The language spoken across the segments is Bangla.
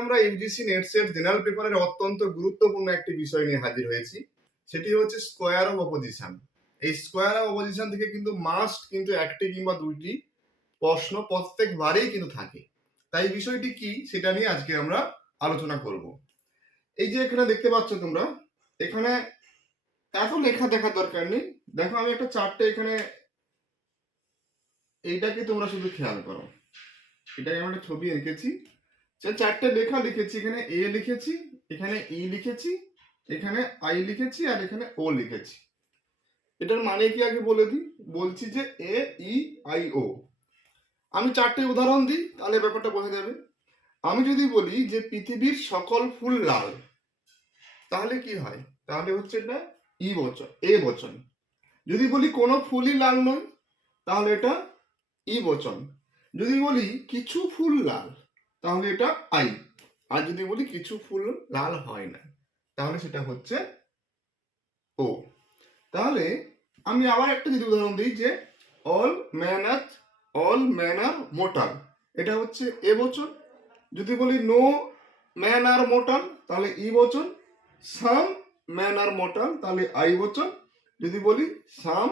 আমরা ইউজিসি নেট সেট জেনারেল পেপারের অত্যন্ত গুরুত্বপূর্ণ একটি বিষয় নিয়ে হাজির হয়েছি, সেটি হচ্ছে স্কোয়ার অফ অপোজিশন এই স্কোয়ার অফ অপোজিশন থেকে কিন্তু মাস্ট কিন্তু একটি কিংবা দুইটি প্রশ্ন প্রত্যেকবারেই কিন্তু থাকে। তাই বিষয়টি কি সেটা নিয়ে আজকে আমরা আলোচনা করব। এই যে এখানে দেখতে পাচ্ছ তোমরা, এখানে এত লেখা দেখার দরকার নেই। দেখো, আমি একটা চারটে এখানে এইটাকে তোমরা শুধু খেয়াল করো। এটাকে আমি একটা ছবি এঁকেছি। চারটে লেখা লিখেছি, এখানে এ লিখেছি, এখানে ই লিখেছি, এখানে আই লিখেছি, আর এখানে ও লিখেছি। এটার মানে কি আগে বলে দিই? বলছি যে এ ই আই ও আমি চারটে উদাহরণ দিই, তাহলে ব্যাপারটা বোঝা যাবে। আমি যদি বলি যে পৃথিবীর সকল ফুল লাল, তাহলে কি হয়? তাহলে হচ্ছে এটা ই বচন এ বচন। যদি বলি কোনো ফুলই লাল নয়, তাহলে এটা ই বচন। যদি বলি কিছু ফুল লাল তাহলে এটা আই। আর যদি বলি কিছু ফুল লাল হয় না, তাহলে সেটা হচ্ছে ও। তাহলে আমি আবার একটা যদি উদাহরণ দিই যে all man are all man are mortal এটা হচ্ছে এ বচন। যদি বলি নো ম্যান আর মোটাল তাহলে ই বচন। সাম ম্যান আর মোটাল তাহলে আই বচন। যদি বলি সাম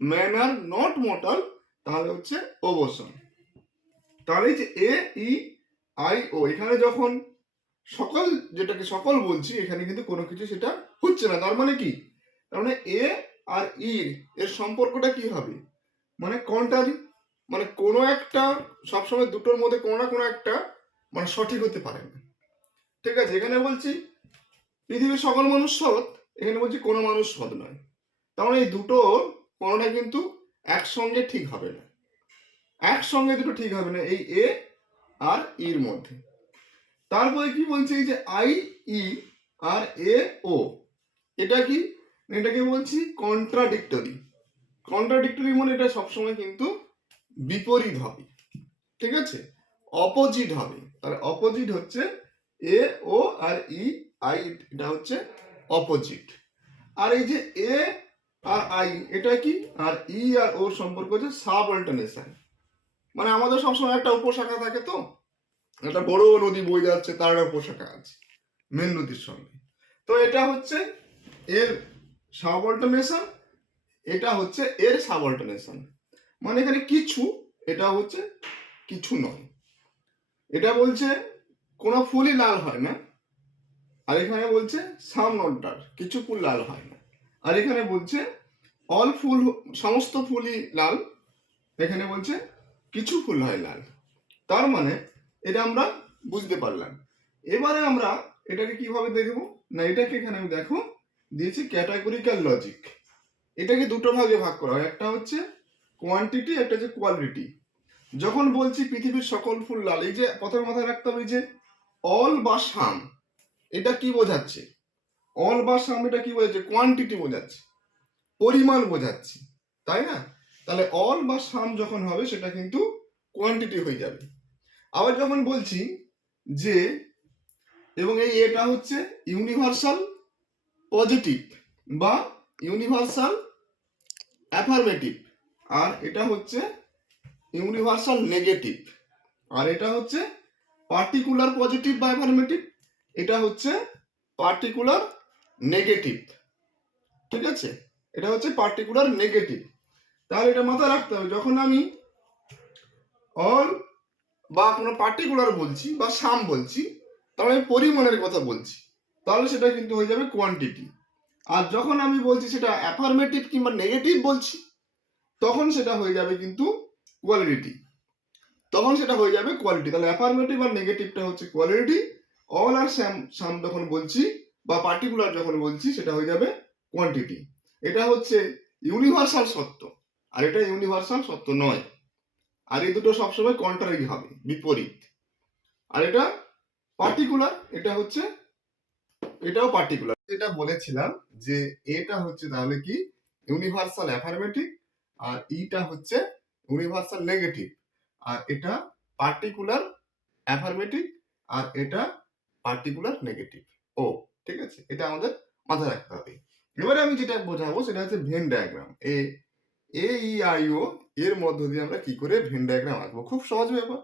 ম্যান আর নট মোটাল তাহলে হচ্ছে ও বচন। তাহলে যে এ, ই আই ও, এখানে যখন সকল যেটাকে সকল বলছি, এখানে কিন্তু কোনো কিছু সেটা হচ্ছে না। তার মানে কি? তার মানে এ আর ই এর সম্পর্কটা কি হবে? মানে কন্টারি মানে কোনো একটা সবসময় দুটোর মধ্যে কোনো না কোনো একটা মানে সঠিক হতে পারে। না ঠিক আছে, এখানে বলছি পৃথিবীর সকল মানুষ সৎ, এখানে বলছি কোনো মানুষ সৎ নয়। তার মানে এই দুটো কোনোটা কিন্তু একসঙ্গে ঠিক হবে না। একসঙ্গে দুটো ঠিক হবে না। এই এ আর ইর মধ্যে। তারপরে কি বলছে এই যে আই, ই, আর, এ, ও, এটা কি? এটাকে বলছি কন্ট্রাডিক্টরি কন্ট্রাডিক্টরি মানে এটা সবসময় কিন্তু বিপরীত হবে। ঠিক আছে? অপোজিট হবে। তার অপোজিট হচ্ছে এ, ও, আর, ই, আই, এটা হচ্ছে অপোজিট আর এই যে এ আর আই, এটা কি? আর ই আর ওর সম্পর্ক হচ্ছে সাব অল্টারনেশন মানে আমাদের সবসময় একটা উপশাখা থাকে তো। একটা বড় নদী বয়ে যাচ্ছে, তার একটা উপশাখা আছে মেন নদীর সঙ্গে। তো এটা হচ্ছে এর সাব অল্টারনেশন এটা হচ্ছে এর সাব অল্টারনেশন মানে এখানে কিছু, এটা হচ্ছে কিছু নয়। এটা বলছে কোনো ফুলই লাল হয় না, আর এখানে বলছে সাম নটটার কিছু ফুল লাল হয় না। আর এখানে বলছে অল ফুল, সমস্ত ফুলই লাল। এখানে বলছে কিছু ফুল হয় লাল। তার মানে এটা আমরা বুঝতে পারলাম। এবারে আমরা এটাকে কীভাবে দেখব? না, এটাকে এখানে আমি দেখো, দিয়েছি ক্যাটাগরিক্যাল লজিক এটাকে দুটো ভাগে ভাগ করা হয়। একটা হচ্ছে কোয়ান্টিটি একটা হচ্ছে কোয়ালিটি যখন বলছি পৃথিবীর সকল ফুল লাল, এই যে প্রথমে মাথায় রাখতে হবে যে অল বা সাম এটা কি বোঝাচ্ছে? অল বা সাম এটা কি বোঝাচ্ছে? কোয়ান্টিটি বোঝাচ্ছে। পরিমাণ বোঝাচ্ছে। তাই না? তাহলে অল বা সাম যখন হবে, সেটা কিন্তু কোয়ান্টিটি হয়ে যাবে। আবার যখন বলছি যে, এবং এই এটা হচ্ছে ইউনিভার্সাল পজিটিভ বা ইউনিভার্সাল অ্যাফার্মেটিভ আর এটা হচ্ছে ইউনিভার্সাল নেগেটিভ আর এটা হচ্ছে পার্টিকুলার পজিটিভ বা অ্যাফার্মেটিভ এটা হচ্ছে পার্টিকুলার নেগেটিভ ঠিক আছে? এটা হচ্ছে পার্টিকুলার নেগেটিভ তাহলে এটা মাথায় রাখতে হবে, যখন আমি অল বা কোনো পার্টিকুলার বলছি বা সাম বলছি, তাহলে আমি পরিমাণের কথা বলছি, তাহলে সেটা কিন্তু হয়ে যাবে কোয়ান্টিটি আর যখন আমি বলছি সেটা অ্যাফার্মেটিভ কিংবা নেগেটিভ বলছি, তখন সেটা হয়ে যাবে কিন্তু কোয়ালিটি তখন সেটা হয়ে যাবে কোয়ালিটি তাহলে অ্যাফার্মেটিভ আর নেগেটিভটা হচ্ছে quality all are some some যখন বলছি বা পার্টিকুলার যখন বলছি, সেটা হয়ে যাবে কোয়ান্টিটি এটা হচ্ছে ইউনিভার্সাল সত্য। আর এটা ইউনিভার্সাল সত্য নয়। আর এই দুটো সবসময় কন্ট্রারি হবে, বিপরীত। আর এটা পার্টিকুলার এটা হচ্ছে, এটাও পার্টিকুলার যেটা বলেছিলাম যে এটা হচ্ছে তাহলে কি? ইউনিভার্সাল অ্যাফার্মেটিভ আর ইটা হচ্ছে ইউনিভার্সাল নেগেটিভ আর এটা পার্টিকুলার অ্যাফার্মেটিভ আর এটা পার্টিকুলার নেগেটিভ ও, ঠিক আছে? এটা আমাদের মাথায় রাখতে হবে। এবারে আমি যেটা বোঝাবো সেটা হচ্ছে ভেন ডায়াগ্রাম এ এ ই আই ও এর মধ্য দিয়ে আমরা কি করে ভেন ডায়াগ্রাম আঁকবো? খুব সহজ ব্যাপার।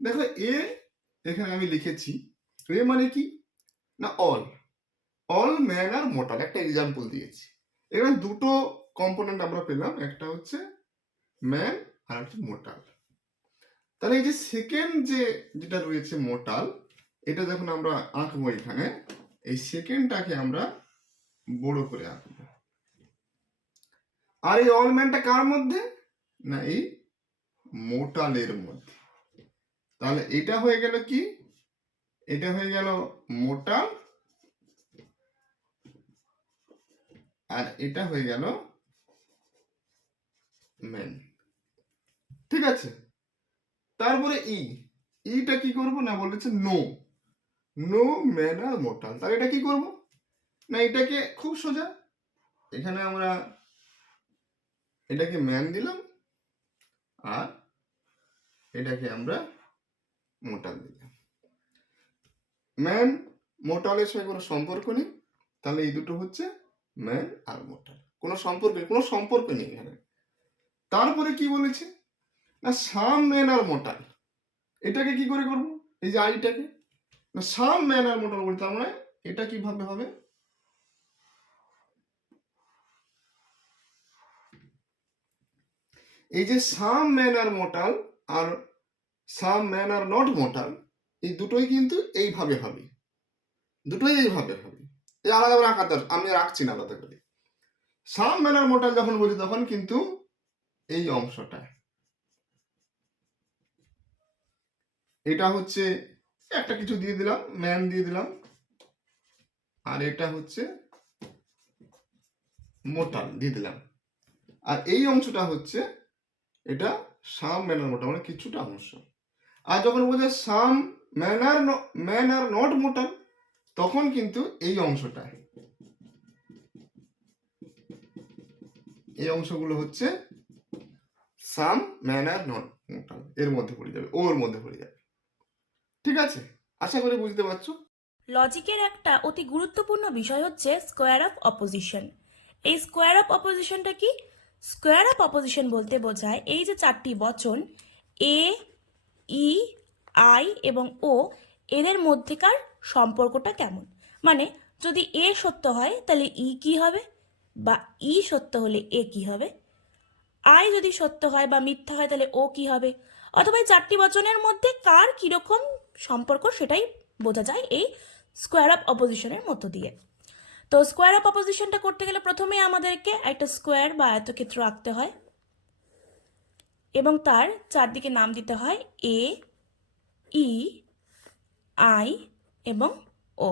দেখো এ এখানে আমি লিখেছি এ মানে কি? না all all man are mortal একটা এক্সাম্পল দিয়েছি। এখানে দুটো কম্পোনেন্ট আমরা পেলাম, একটা হচ্ছে ম্যান আর একটা মোটাল তাহলে এই যে সেকেন্ড যে, যেটা রয়েছে মোটাল এটা যখন আমরা আঁকবো এখানে, এই সেকেন্ডটাকে আমরা বড় করে আঁকবো। আর এই অল ম্যানটা কার মধ্যে? না, এই মোটালের মধ্যে। তাহলে এটা হয়ে গেল কি? এটা হয়ে গেল মোটাল, আর এটা হয়ে গেল ম্যান ঠিক আছে? তারপরে ই ইটা কি করব না বলেছে? No no man are mortal. তাহলে এটা কি করব? না, এটাকে খুব সোজা। এখানে আমরা এটাকে ম্যান দিলাম, আর এটাকে আমরা মোটাল দিলাম। ম্যান মোটালের সঙ্গে কোনো সম্পর্ক নেই, তাহলে এই দুটো হচ্ছে ম্যান আর মোটাল কোনো সম্পর্ক কোনো সম্পর্ক নেই এখানে। তারপরে কি বলেছে? না, সাম ম্যান আর মোটাল এটাকে কি করে করব? এই যে আইটাকে না, সাম ম্যান আর মোটাল বলতে আমরা এটা কীভাবে হবে? এই যে some man are mortal R some man are not mortal এই দুটোই কিন্তু এইভাবে হবে। দুটোই এইভাবে হবে। এই আলাদা করে হবে। আমি রাখছি না আলাদা করে। সাম ম্যান আর মোটাল যখন বলি তখন কিন্তু এই অংশটা। এটা হচ্ছে, একটা কিছু দিয়ে দিলাম ম্যান দিয়ে দিলাম। আর এটা হচ্ছে মোটাল দিয়ে দিলাম। আর এই অংশটা হচ্ছে এটা সাম ম্যানার মোটা মানে কিছুটা অংশ। আর যখন বলছে some manner man are not mortal তখন কিন্তু এই অংশটা। এই অংশগুলো হচ্ছে সাম ম্যান আর নট মোটাল এর মধ্যে পড়ে যাবে, ওর মধ্যে পড়ে যাবে। ঠিক আছে? আশা করি বুঝতে পারছ? লজিকের একটা অতি গুরুত্বপূর্ণ বিষয় হচ্ছে স্কোয়ার অফ অপোজিশন। এই স্কোয়ার অফ অপোজিশনটা কি? স্কোয়ার অফ অপোজিশন বলতে বোঝায় এই যে চারটি বচন এ ই আই এবং ও এদের মধ্যেকার সম্পর্কটা কেমন? মানে যদি এ সত্য হয়, তাহলে ই কি হবে? বা ই সত্য হলে এ কি হবে? আই যদি সত্য হয় বা মিথ্যা হয়, তাহলে ও কি হবে? অথবা এই চারটি বচনের মধ্যে কার কীরকম সম্পর্ক সেটাই বোঝা যায় এই স্কোয়ার অফ অপোজিশনের মধ্য দিয়ে। তো স্কোয়ার অফ অপোজিশনটা করতে গেলে প্রথমে আমাদেরকে একটা স্কোয়ার বা আয়তক্ষেত্র আঁকতে হয় এবং তার চারদিকে নাম দিতে হয় এ ই আই এবং ও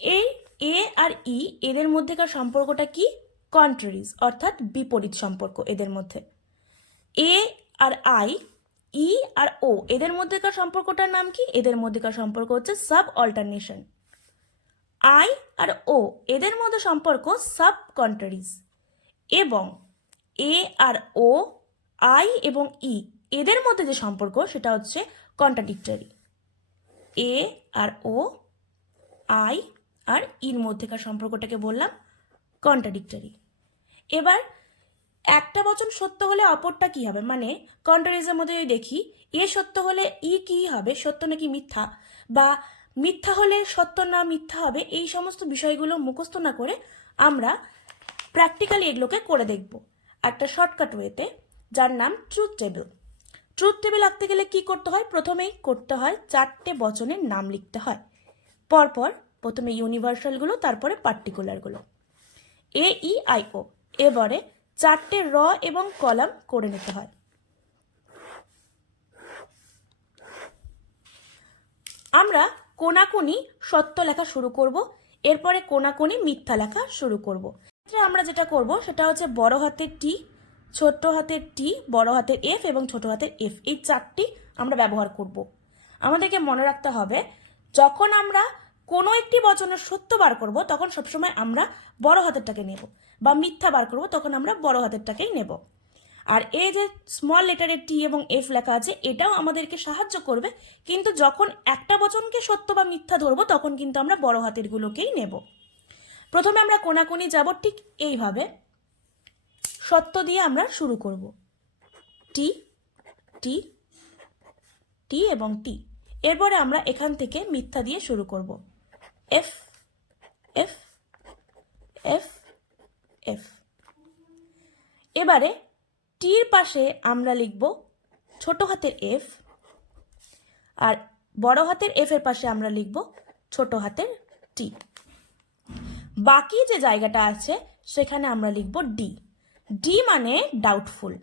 এই এ আর ই এদের মধ্যেকার সম্পর্কটা কি? কন্ট্রারিজ অর্থাৎ বিপরীত সম্পর্ক এদের মধ্যে। এ আর আই ই আর ও এদের মধ্যেকার সম্পর্কটার নাম কি? এদের মধ্যেকার সম্পর্ক হচ্ছে সাব অল্টারনেশন আই আর ও এদের মধ্যে সম্পর্ক সাব কন্ট্রারিজ এবং এ আর ও, আই এবং ই এদের মধ্যে যে সম্পর্ক সেটা হচ্ছে contradictory. A R O, I আর ইর মধ্যেকার সম্পর্কটাকে বললাম কন্ট্রাডিক্টরি। এবার একটা বচন সত্য হলে অপরটা কি হবে? মানে কন্ট্রারিজের মধ্যে যদি দেখি, এ সত্য হলে ই কি হবে? সত্য নাকি মিথ্যা? বা মিথ্যা হলে সত্য না মিথ্যা হবে, এই সমস্ত বিষয়গুলো মুখস্থ না করে আমরা প্র্যাকটিক্যালি এগুলোকে করে দেখব। একটা শর্টকাট ওয়েতে যার নাম ট্রুথ টেবিল ট্রুথ টেবিল আঁকতে গেলে কি করতে হয়? প্রথমেই করতে হয় চারটে বচনের নাম লিখতে হয়। পরপর প্রথমে ইউনিভার্সালগুলো তারপরে পার্টিকুলারগুলো এ ই আই ও এবারে চারটে র এবং কলাম করে নিতে হয়। আমরা কোনাকুনি সত্য লেখা শুরু করব, এরপরে কোনাকুনি মিথ্যা লেখা শুরু করব। এক্ষেত্রে আমরা যেটা করব, সেটা হচ্ছে বড় হাতের টি ছোট হাতের টি, বড় হাতের এফ এবং ছোট হাতের এফ। এই চারটি আমরা ব্যবহার করব। আমাদেরকে মনে রাখতে হবে, যখন আমরা কোনো একটি বচনের সত্য বার করব, তখন সবসময় আমরা বড় হাতেরটাকে নেব বা মিথ্যা বার করব, তখন আমরা বড় হাতেরটাকেই নেব। আর এই যে স্মল লেটারের টি এবং এফ লেখা আছে, এটাও আমাদেরকে সাহায্য করবে। কিন্তু যখন একটা বচনকে সত্য বা মিথ্যা ধরবো, তখন কিন্তু আমরা বড় হাতেরগুলোকেই নেব। প্রথমে আমরা কোনাকুনি যাব ঠিক এইভাবে। সত্য দিয়ে আমরা শুরু করব। টি টি টি এবং টি এরপরে আমরা এখান থেকে মিথ্যা দিয়ে শুরু করব। এফ এফ এফ এফ এবারে টির পাশে আমরা লিখব ছোট হাতের এফ আর বড় হাতের এফ এর পাশে আমরা লিখব ছোট হাতের টি বাকি যে জায়গাটা আছে, সেখানে আমরা লিখব ডি ডি মানে ডাউটফুল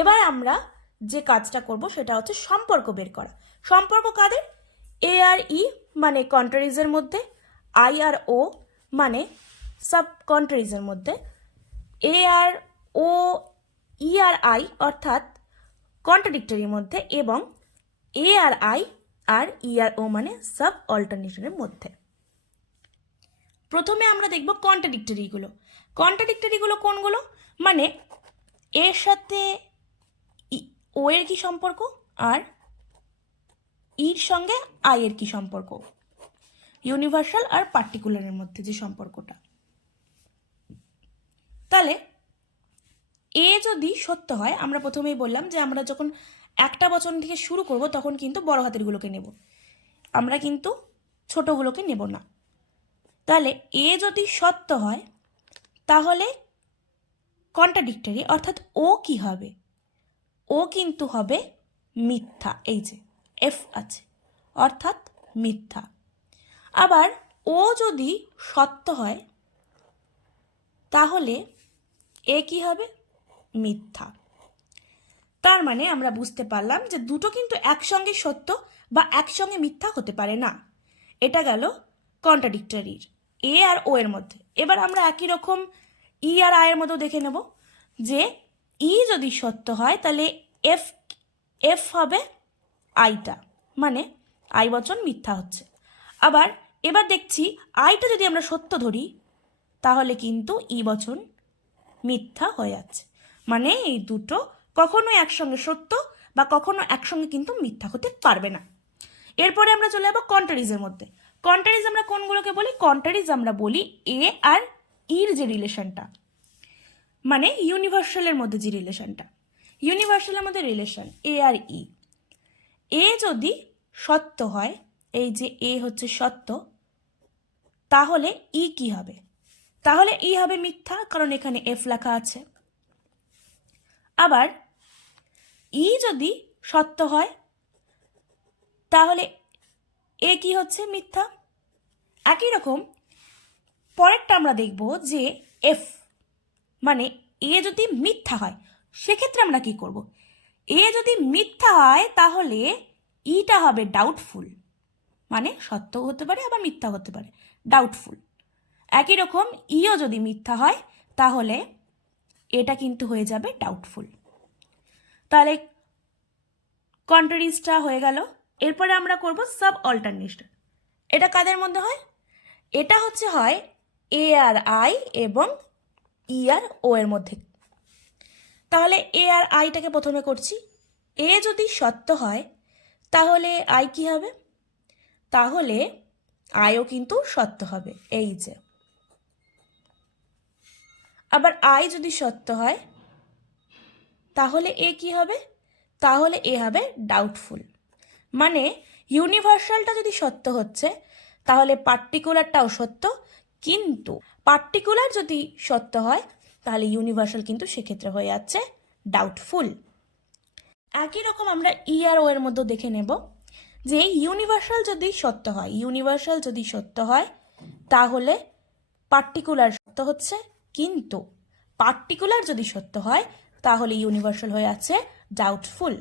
এবার আমরা যে কাজটা করব, সেটা হচ্ছে সম্পর্ক বের করা। সম্পর্ক কাদের? এ আর ই মানে কন্ট্রারিজের মধ্যে আই আর ও মানে সাব কন্ট্রারিজের মধ্যে। এ আর ও ই আর আই অর্থাৎ কন্ট্রাডিক্টরির মধ্যে এবং এ আর আই আর ই আর ও মানে সাব অল্টারনেশনের মধ্যে। প্রথমে আমরা দেখব কন্ট্রাডিক্টরিগুলো কন্ট্রাডিক্টরিগুলো কোনগুলো? মানে এর সাথে ও এর কি সম্পর্ক আর ইর সঙ্গে আই এর কি সম্পর্ক? ইউনিভার্সাল আর পার্টিকুলারের মধ্যে যে সম্পর্কটা। তাহলে এ যদি সত্য হয়, আমরা প্রথমেই বললাম যে আমরা যখন একটা বচন থেকে শুরু করব, তখন কিন্তু বড় হাতেরগুলোকে নেব। আমরা কিন্তু ছোটগুলোকে নেব না। তাহলে এ যদি সত্য হয়, তাহলে কন্ট্রাডিক্টরি অর্থাৎ ও কি হবে? ও কিন্তু হবে মিথ্যা, এই যে, এফ আছে, অর্থাৎ মিথ্যা। আবার ও যদি সত্য হয়, তাহলে এ কি হবে? মিথ্যা। তার মানে আমরা বুঝতে পারলাম যে দুটো কিন্তু একসঙ্গে সত্য বা একসঙ্গে মিথ্যা হতে পারে না। এটা গেল কন্ট্রাডিক্টরির এ আর ও এর মধ্যে। এবার আমরা একই রকম ই আর আয়ের মতো দেখে নেব যে ই যদি সত্য হয় তাহলে এফ এফ হবে আইটা মানে আই বচন মিথ্যা হচ্ছে। আবার এবার দেখছি আইটা যদি আমরা সত্য ধরি তাহলে কিন্তু ই বচন মিথ্যা হয়ে যাচ্ছে। মানে এই দুটো কখনো একসঙ্গে সত্য বা কখনো একসঙ্গে কিন্তু মিথ্যা হতে পারবে না। এরপরে আমরা চলে যাব কন্টারিজের মধ্যে। কন্টারিজ আমরা কোনগুলোকে বলি? কন্টারিজ আমরা বলি এ আর ইর যে রিলেশনটা মানে ইউনিভার্সালের মধ্যে যে রিলেশনটা ইউনিভার্সালের মধ্যে রিলেশন এ আর ই এ যদি সত্য হয়, এই যে এ হচ্ছে সত্য, তাহলে ই কি হবে? তাহলে ই হবে মিথ্যা, কারণ এখানে এফ লেখা আছে। আবার ই যদি সত্য হয়, তাহলে এ কি হচ্ছে মিথ্যা? একই রকম পরেরটা আমরা দেখব যে এফ মানে এ যদি মিথ্যা হয়, সেক্ষেত্রে আমরা কি করব? এ যদি মিথ্যা হয়, তাহলে ইটা হবে ডাউটফুল মানে সত্য হতে পারে, আবার মিথ্যা হতে পারে ডাউটফুল একই রকম ইও যদি মিথ্যা হয়, তাহলে এটা কিন্তু হয়ে যাবে ডাউটফুল তাহলে কন্ট্রারিজটা হয়ে গেল। এরপরে আমরা করব সাব অল্টারনেশন এটা কাদের মধ্যে হয়? এটা হচ্ছে হয় এ আর আই এবং ই আর ও এর মধ্যে। তাহলে এ আর আইটাকে প্রথমে করছি। এ যদি সত্য হয়, তাহলে আই কি হবে? তাহলে আয়ও কিন্তু সত্য হবে। এই যে। আবার আই যদি সত্য হয়, তাহলে এ কি হবে? তাহলে এ হবে ডাউটফুল মানে ইউনিভার্সালটা যদি সত্য হচ্ছে, তাহলে পার্টিকুলারটাও সত্য, কিন্তু পার্টিকুলার যদি সত্য হয়, তাহলে ইউনিভার্সাল কিন্তু সেক্ষেত্রে হয়ে যাচ্ছে ডাউটফুল একই রকম আমরা ই আর ও এর মধ্যে দেখে নেব যে ইউনিভার্সাল যদি সত্য হয় ইউনিভার্সাল যদি সত্য হয়, তাহলে পার্টিকুলার সত্য হচ্ছে কিন্তু পার্টিকুলার যদি সত্য হয়, তাহলে ইউনিভার্সাল হয়ে আছে ডাউটফুল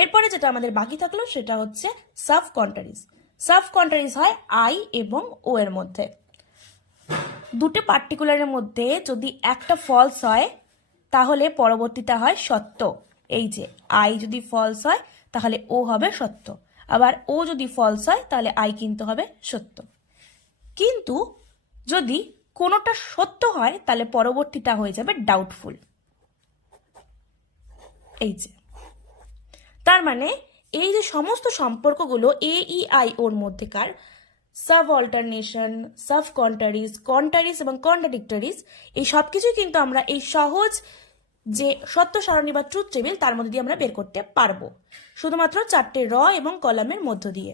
এরপরে যেটা আমাদের বাকি থাকল, সেটা হচ্ছে সাব কন্টারিজ সাব কন্টারিজ হয় আই এবং ও এর মধ্যে। দুটো পার্টিকুলারের মধ্যে যদি একটা ফলস হয়, তাহলে পরবর্তীটা হয় সত্য। এই যে আই যদি ফলস হয়, তাহলে ও হবে সত্য। আবার ও যদি ফলস হয়, তাহলে আই কিন্তু হবে সত্য। কিন্তু যদি কোনোটা সত্য হয়, তাহলে পরবর্তীটা হয়ে যাবে ডাউটফুল এই যে। তার মানে এই যে সমস্ত সম্পর্কগুলো এ ই আই ওর মধ্যেকার sub alternation sub contraries contraries এবং কন্ট্রাডিক্টরিজ এই সব কিছুই কিন্তু আমরা এই সহজ যে সত্য সারণী বা ট্রুথ টেবিল তার মধ্যে দিয়ে আমরা বের করতে পারব। শুধুমাত্র চারটে র এবং কলামের মধ্য দিয়ে।